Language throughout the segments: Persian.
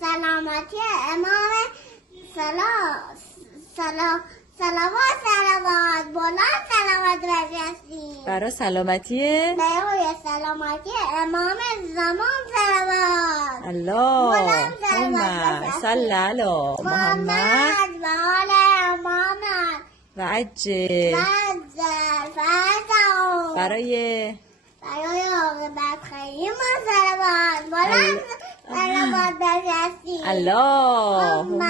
سلامتی امام صلوات بلند سلامت بفرستید. برای سلامتی برای سلامتی امام زمان صلوات اللهم صل علی محمد و آل محمد و عجل فرجهم. برای عاقبت خیلی ما صلوات بلند سلامت بفرستید. اللهم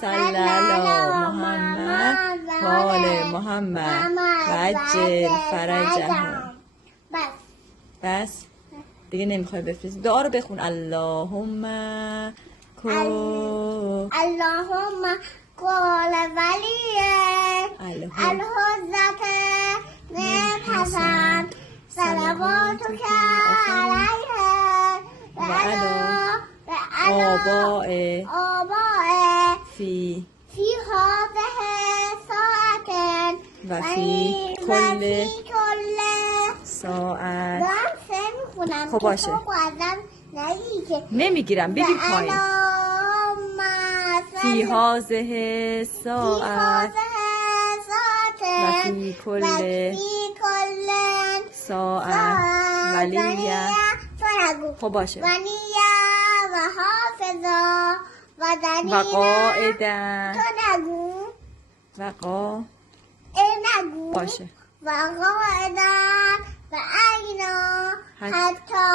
صل علی محمد و آل محمد و عجل فرجهم. بس دیگه نمیخوای بفرستی. دعا رو بخون. اللهم قال ولی الحضرت حسن صلواتک علیه و علی آباء فی هذه ساعت و فی کل ساعت. خب باشه نمیگیرم بگیر پایین. فی هذه ساعت و فی کل ساعت ولیه. خب باشه. ونیه و حافظا و دنیه و قائدن تو نگو نگو باشه. و قائدن و اینا حتی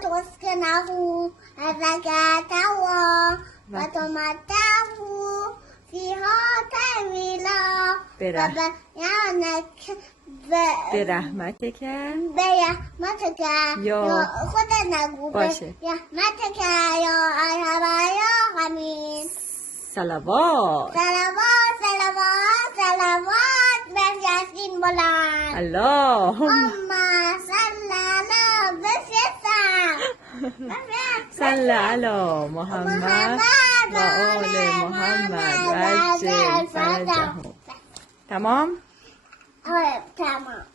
تسکنه زکته و تمتعه فیها طویلا برحمتک یا خود نگو باشه. برحمتک یا ارحم الراحمین. صلوات بفرستین بلند. اللهم صل علی صل علی محمد و آل محمد و عجل فرجهم. تمام؟ تمام.